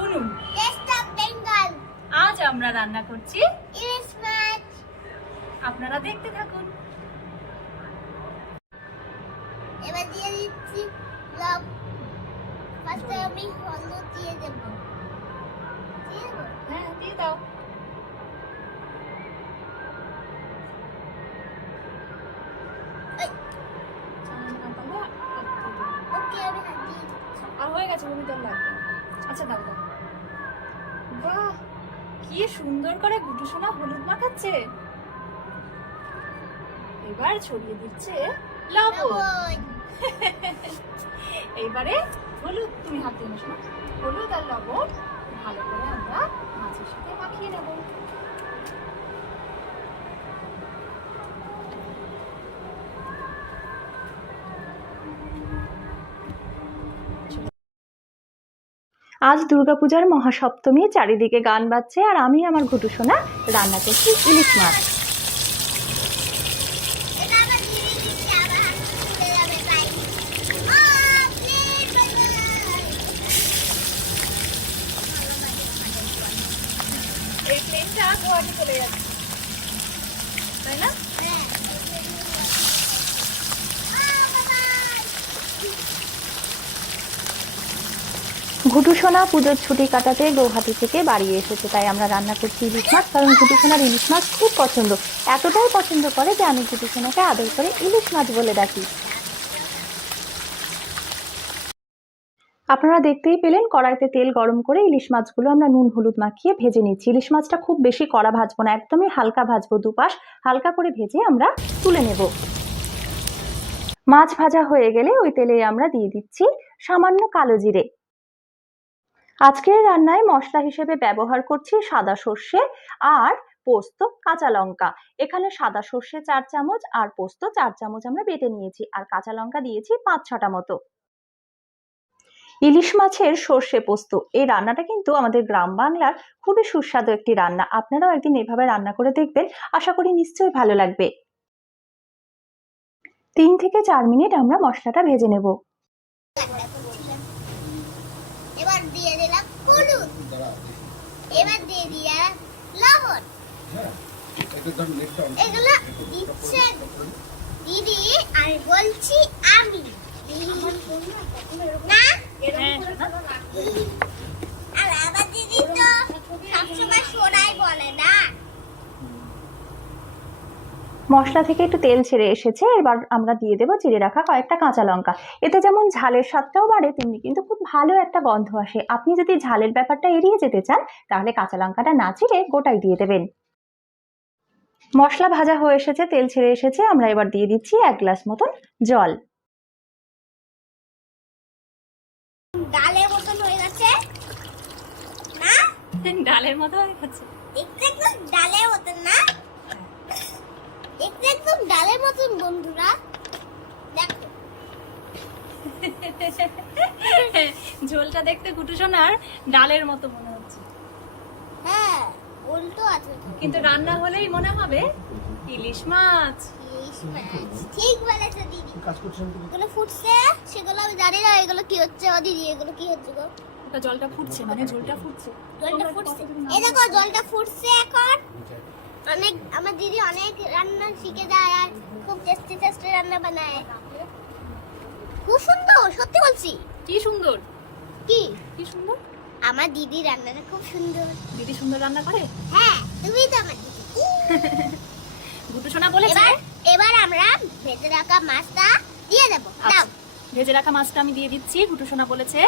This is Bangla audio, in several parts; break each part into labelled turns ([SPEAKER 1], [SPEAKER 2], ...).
[SPEAKER 1] পুনু
[SPEAKER 2] বেঙ্গল
[SPEAKER 1] আজ আমরা রান্না করছি
[SPEAKER 2] ইলিশ মাছ
[SPEAKER 1] আপনারা দেখতে থাকুন।
[SPEAKER 2] এবার দিয়ে দিচ্ছি লব ফার্স্টে আমি হলুদ দিয়ে দেব।
[SPEAKER 1] হ্যাঁ দিয়ে দাও। আর হয়ে গেছে আর লাগবে। আচ্ছা দাও দাও। বাহ কি সুন্দর করে গুটু সোনা হলুদ মাখাচ্ছে। এবার ছড়িয়ে দিচ্ছে লবণ। এইবারে হলুদ তুমি হাত দিয়ে হলুদ আর লবণ ভালো করে আমরা মাছের সাথে মাখিয়ে নেব। আজ দুর্গাপূজার মহাসপ্তমী চারিদিকে গান বাজছে আর আমি আমার ঘুটু সোনা রান্না করছি ইলিশ মাছ
[SPEAKER 2] তাই। ও, please, বানাই।
[SPEAKER 1] এই প্লেনটা গুয়াহাটি চলে যাচ্ছে তাই না
[SPEAKER 2] হ্যাঁ। ও, বাবাই।
[SPEAKER 1] ঘুটুসোনা পুজোর ছুটি কাটাতে গৌহাটি থেকে বাড়ি এসেছে, তাই আমরা রান্না করছি ইলিশ মাছ, কারণ ঘুটুসোনার ইলিশ মাছ খুব পছন্দ। এতটাই পছন্দ করে যে আমি ঘুটুসোনাকে আদর করে ইলিশ মাছ বলে ডাকি। আপনারা দেখতেই পেলেন, কড়াইতে তেল গরম করে ইলিশ মাছগুলো আমরা নুন, হলুদ মাখিয়ে ভেজে নিচ্ছি। ইলিশ মাছটা খুব বেশি কড়া ভাজবো না, একদমই হালকা ভাজবো দুপাশ, হালকা করে ভেজে আমরা তুলে নেব। মাছ ভাজা হয়ে গেলে ওই তেলে আমরা দিয়ে দিচ্ছি সামান্য কালো জিরে। আজকের রান্নায় মশলা হিসেবে ব্যবহার করছি সাদা সর্ষে আর পোস্ত কাঁচা লঙ্কা। এখানে সাদা সর্ষে চার চামচ আর পোস্ত চার চামচ আমরা বেটে নিয়েছি আর কাঁচা লঙ্কা দিয়েছি পাঁচ ছটা মতো। ইলিশ মাছের সর্ষে পোস্ত, এই রান্নাটা কিন্তু আমাদের গ্রাম বাংলার খুবই সুস্বাদু একটি রান্না। আপনারাও একদিন এভাবে রান্না করে দেখবেন। আশা করি নিশ্চয়ই ভালো লাগবে। তিন থেকে চার মিনিট আমরা মশলাটা ভেজে নেব।
[SPEAKER 2] এবার দিয়ে দিলাম হলুদ। এবার দিয়ে দিলাম লবণ। এগুলো দিচ্ছে দিদি আর বলছি আমি। না? আর আবার দিদি তো সবসময় সোনাই বলে না।
[SPEAKER 1] মশলা থেকে একটু তেল ছেড়ে এসেছে এবার আমরা দিয়ে দেবো চিড়ে রাখা কয়েকটা কাঁচা লঙ্কা। এতে যেমন ঝালের স্বাদটাও বাড়ে তেমনি কিন্তু খুব ভালো একটা গন্ধ আসে। আপনি যদি ঝালের ব্যাপারটা এড়িয়ে যেতে চান তাহলে কাঁচা লঙ্কাটা না চিড়ে গোটাই দিয়ে দেবেন। মশলা ভাজা হয়ে এসেছে তেল ছেড়ে এসেছে আমরা এবার দিয়ে দিচ্ছি এক গ্লাস মতন জল।
[SPEAKER 2] ডালের মতন হয়ে গেছে। না?
[SPEAKER 1] ডালের মতো হয়ে গেছে।
[SPEAKER 2] একদম ডালের মতন না? একদম ডালের মতন বন্ধুরা। দেখো।
[SPEAKER 1] ঝোলটা দেখতে কুটুসোনার ডালের মতো মনে হচ্ছে।
[SPEAKER 2] হ্যাঁ উল্টো আছে।
[SPEAKER 1] কিন্তু রান্না হলেই মনে হবে ইলিশ মাছ।
[SPEAKER 2] ঠিক বলেছ দিদি।
[SPEAKER 3] কাজ করছেন
[SPEAKER 2] এগুলো ফুটছে সেগুলো আমি জানি না এগুলো কি হচ্ছে ও দিদি এগুলো কি হচ্ছে গো?
[SPEAKER 1] জলটা ফুটছে মানে ঝোলটা ফুটছে।
[SPEAKER 2] জলটা ফুটছে। এই দেখো জলটা ফুটছে এখন। অনেক আমার দিদি অনেক রান্না শিখে যায় আর খুব টেস্টি টেস্টি রান্না বানায়। খুব সুন্দর সত্যি বলছি।
[SPEAKER 1] কি সুন্দর?
[SPEAKER 2] কি?
[SPEAKER 1] কি সুন্দর?
[SPEAKER 2] আমার দিদি রান্নাটা খুব সুন্দর।
[SPEAKER 1] দিদি সুন্দর রান্না করে?
[SPEAKER 2] হ্যাঁ তুমি তো আমার দিদি।
[SPEAKER 1] গুটু সোনা বলেছে।
[SPEAKER 2] এবার এবার আমরা ভেজে রাখা মাছটা দিয়ে দেবো। দাও।
[SPEAKER 1] আচ্ছা, ভেজে রাখা মাছটা আমি দিয়ে দিচ্ছি গুটু সোনা বলেছে।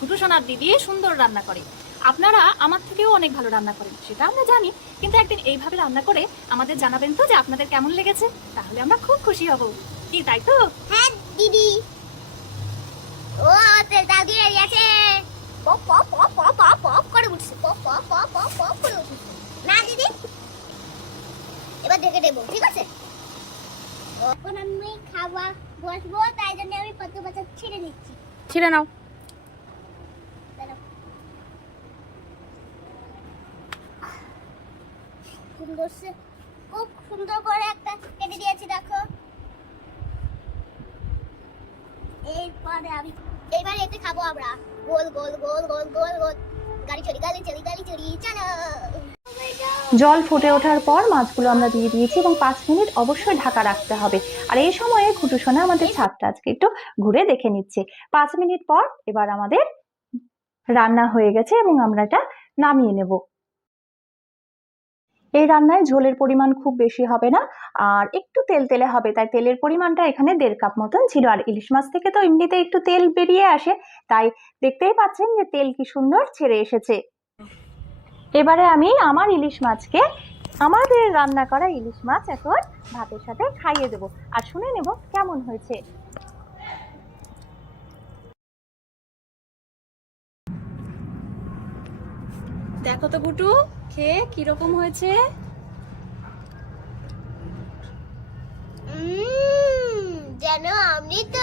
[SPEAKER 1] গুটু সোনার দিদি সুন্দর রান্না করে। আপনারা আমার থেকেও অনেক ভালো রান্না করেন সেটা আমরা জানি। কিন্তু একদিন এইভাবে রান্না করে আমাদের জানাবেন তো যে আপনাদের কেমন লেগেছে তাহলে আমরা খুব খুশি হব। কি তাই তো?
[SPEAKER 2] হ্যাঁ দিদি। ও তে দাদি রেডি আছে। Pop pop pop pop pop pop করে উঠছে। Pop pop pop pop pop করে উঠছে। না দিদি। এবার দেখে দেবো ঠিক আছে? এখন আমি খাওয়া বসবো তাই জন্য আমি কত বছর ছেড়ে দিচ্ছি।
[SPEAKER 1] ছিঁড়ে নাও।
[SPEAKER 2] সুন্দর সে খুব সুন্দর করে একটা কেটে দিয়েছি, দেখো। এরপরে আমি, এবার এতে খাব আমরা। গোল গোল গোল গোল গোল গোল। গাড়ি চড়ি গাড়ি চড়ি গাড়ি চড়ি, চলো।
[SPEAKER 1] জল ফুটে ওঠার পর মাছগুলো আমরা দিয়ে দিয়েছি এবং পাঁচ মিনিট অবশ্যই ঢাকা রাখতে হবে। আর এই সময়ে ঘুটু সোনা আমাদের ছাদটা আজকে একটু ঘুরে দেখে নিচ্ছে। পাঁচ মিনিট পর এবার আমাদের রান্না হয়ে গেছে এবং আমরা এটা নামিয়ে নেব। এই রান্নায় ঝোলের পরিমাণ খুব বেশি হবে না, আর একটু তেল তেলে হবে, তাই তেলের পরিমাণটা এখানে দেড় কাপ মতন ছিল। আর ইলিশ মাছ থেকে তো এমনিতে একটু তেল বেরিয়ে আসে, তাই দেখতেই পাচ্ছেন যে তেল কি সুন্দর ছেড়ে এসেছে। এবারে আমি আমার ইলিশ মাছকে, আমাদের রান্না করা ইলিশ মাছ এখন ভাতের সাথে খাইয়ে দেব। আর শুনে নেব কেমন হয়েছে।
[SPEAKER 3] দেখো তো গুটু খেয়ে কীরকম হয়েছে?
[SPEAKER 2] যেন অমৃত